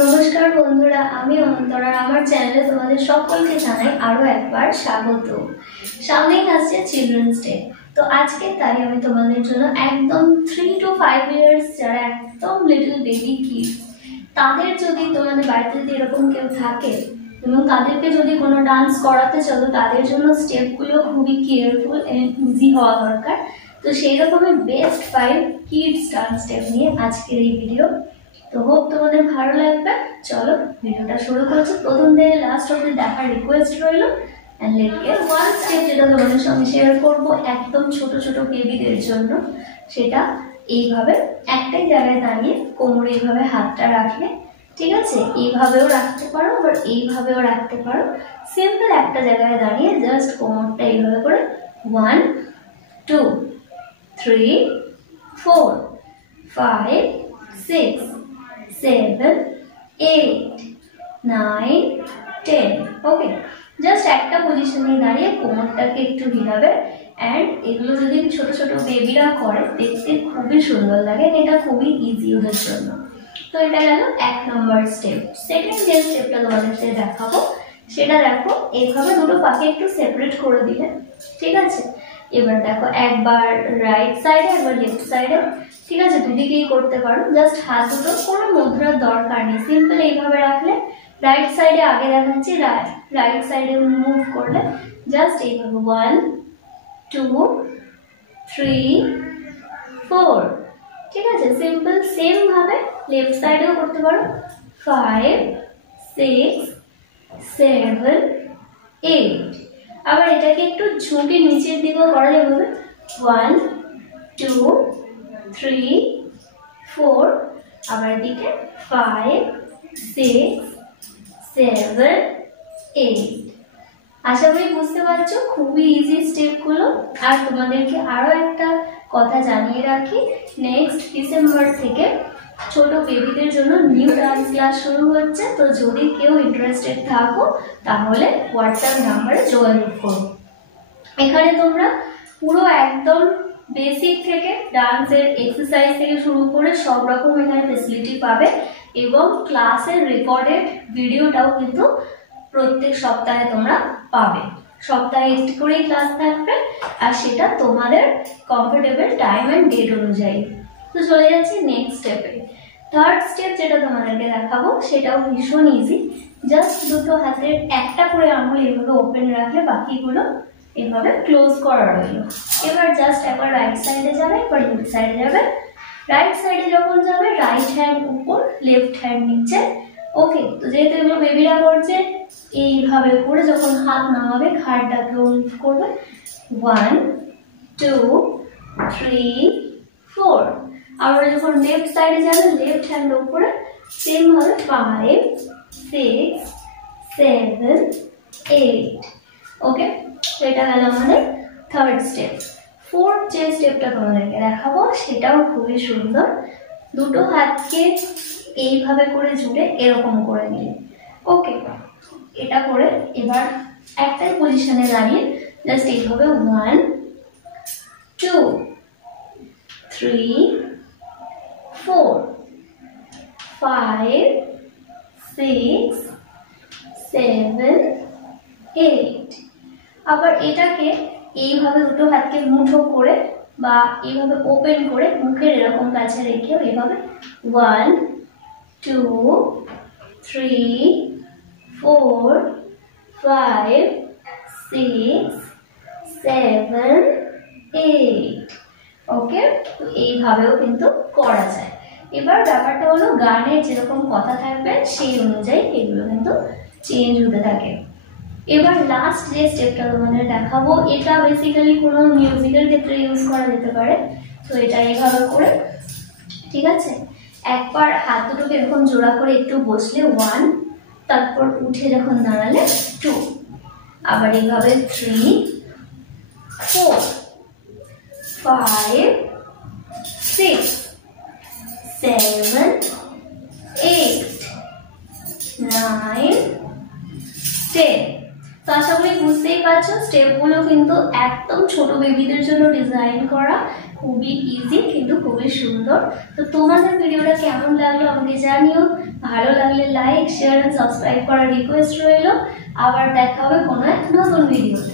নমস্কার বন্ধুরা, আমি অন্তরা। আমার চ্যানেলে তোমাদের সকলকে জানাই আরো একবার স্বাগত। সামনেই আসছে চিলড্রেন্স ডে, তো আজকে তাই আমি তোমাদের জন্য একদম 3 to 5 ইয়ার্স যারা একদম লিটল বেবি কিড, তাদের যদি তোমাদের বাড়িতে যদি এরকম কেউ থাকে এবং তাদেরকে যদি কোনো ডান্স করাতে চলো, তাদের জন্য স্টেপগুলো খুবই কেয়ারফুল এন্ড ইজি হওয়া দরকার। তো সেই রকমের বেস্ট 5 কিডস ডান্স স্টেপ নিয়ে আজকের এই ভিডিও। তো হোপ তোমাদের ভালো লাগবে। চলো ভিডিওটা শুরু করছি। প্রথম থেকে লাস্ট অবধি দেখার রিকোয়েস্ট রইল। And let's get one step যেটা তোমাদের সঙ্গে শেয়ার করব একদম ছোট ছোট বেবিদের জন্য। সেটা এইভাবে একটাই জায়গায় দাঁড়িয়ে কোমরে এইভাবে হাতটা রাখলে, ঠিক আছে, এইভাবেও রাখতে পারো, আবার এইভাবেও রাখতে পারো। সিম্পল একটা জায়গায় দাঁড়িয়ে জাস্ট কোমরটা এইভাবে করে 1 2 3 4 5 6 7 8 9 10। ওকে, জাস্ট একটা পজিশনে দাঁড়িয়ে কোমরটাকে একটু হিলাবে। অ্যান্ড এগুলো যদি ছোট ছোট বেবিরা করে দেখতে খুবই সুন্দর লাগে, এটা খুবই ইজি ওদের জন্য। তো এটা গেল 1 নম্বর স্টেপ। সেকেন্ড যে স্টেপটা তোমাদের সাথে দেখাবো সেটা দেখো, এইভাবে দুটো পাকে একটু সেপারেট করে দিলে, ঠিক আছে। এবার দেখো একবার রাইট সাইডে একবার লেফট সাইডে, ঠিক আছে, দুদিকেই করতে পারো। জাস্ট হাত দুটো কোনো মুদ্রার দরকার নেই, সিম্পল এইভাবে রাখলে। রাইট সাইডে আগে দেখাচ্ছি, রাইট সাইডে মুভ করলে জাস্ট এইভাবে 1 2 3 4, ঠিক আছে। সিম্পল সেম ভাবে লেফট সাইডেও করতে পারো, 5 6 7 8। আবার এটাকে একটু ঝুঁকে নিচের দিকেও করা যাবে, 1 2 3 4। আবার এদিকে 5 6 7 8। আশা করি বুঝতে পারছো, খুবই ইজি স্টেপগুলো। আর তোমাদেরকে আরো একটা কথা জানিয়ে রাখি, নেক্সট ডিসেম্বর থেকে ছোট বেবিদের জন্য নিউ ডান্স ক্লাস শুরু হচ্ছে। তো যদি কেউ ইন্টারেস্টেড থাকো তাহলে হোয়াটসঅ্যাপ নাম্বারে যোগাযোগ করো। এখানে তোমরা পুরো একদম বেসিক থেকে ডান্সের এক্সারসাইজ থেকে শুরু করে সব রকম এখানে ফেসিলিটি পাবে। এবং ক্লাসের রেকর্ডেড ভিডিওটাও কিন্তু প্রত্যেক সপ্তাহে তোমরা পাবে। সপ্তাহে একটি করেই ক্লাস থাকবে, আর সেটা তোমাদের কমফোর্টেবল টাইম অ্যান্ড ডেট অনুযায়ী। তো চলে যাচ্ছি নেক্সট স্টেপে। থার্ড স্টেপ যেটা তোমাদেরকে দেখাবো সেটাও ভীষণ ইজি। জাস্ট দুটো হাতের একটা করে আঙুল এইভাবে ওপেন রাখলে বাকিগুলো এভাবে ক্লোজ করা রইল। এবার জাস্ট একবার রাইট সাইডে যাবে, একবার লেফট সাইডে যাবে। রাইট সাইডে যখন যাবে রাইট হ্যান্ড উপর, লেফট হ্যান্ড নিচে। ওকে, তো যেহেতু এগুলো বেবিরা করছে, এইভাবে করে যখন হাত নামাবে ঘাড়টাকে লিফট করবে, 1 2 3 4। আবার যখন লেফট সাইডে যাবে লেফট হ্যান্ড উপরে, সেম ভাবে 5 6 7 8। ওকে, তো এটা গেল আমাদের থার্ড স্টেপ। ফোর্থ যে স্টেপটা তোমাদেরকে দেখাবো সেটাও খুবই সুন্দর। দুটো হাতকে এইভাবে করে জুড়ে এরকম করে নিলে, ওকে, এটা করে এবার একটাই পজিশনে দাঁড়িয়ে জাস্ট এইভাবে 1 2 3 4 5 6 7 8। আবার এটাকে এইভাবে দুটো হাতকে মুঠো করে বা এইভাবে ওপেন করে মুখের এরকম কাছে রেখে এইভাবে 1 2 3 4 5 6 7 8। ওকে, তো এইভাবেও কিন্তু করা যায়। এবার ব্যাপারটা হলো গানের যেরকম কথা থাকবে সেই অনুযায়ী এগুলো কিন্তু চেঞ্জ হতে থাকে। এবার লাস্ট যে স্টেপটা তোমাদের দেখাবো, এটা বেসিক্যালি কোনো মিউজিকের ক্ষেত্রে ইউজ করা যেতে পারে। তো এটা এইভাবে করে, ঠিক আছে, একবার হাত দুটোকে এরকম জোড়া করে একটু বসলে 1, তারপর উঠে যখন দাঁড়ালে 2, আবার এইভাবে 3 4 5 6 7 8 9 10। তো আশা করি বুঝতেই পারছো স্টেপগুলো কিন্তু একদম ছোট বেবিদের জন্য ডিজাইন করা, খুবই ইজি কিন্তু খুবই সুন্দর। তো তোমাদের ভিডিওটা কেমন লাগলো আমাকে জানিও। ভালো লাগলে লাইক শেয়ার এন্ড সাবস্ক্রাইব করার রিকোয়েস্ট রইল। আবার দেখা হবে কোনো এক নতুন ভিডিওতে।